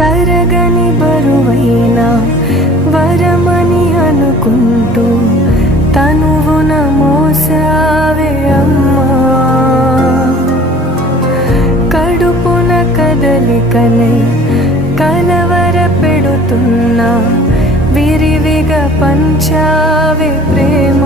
తరగని బరువైన వరమని అనుకుంటూ తనువున మోసావే అమ్మా. కడుపున కదలికలై కలవర పెడుతున్నా విరివిగా పంచావే ప్రేమ.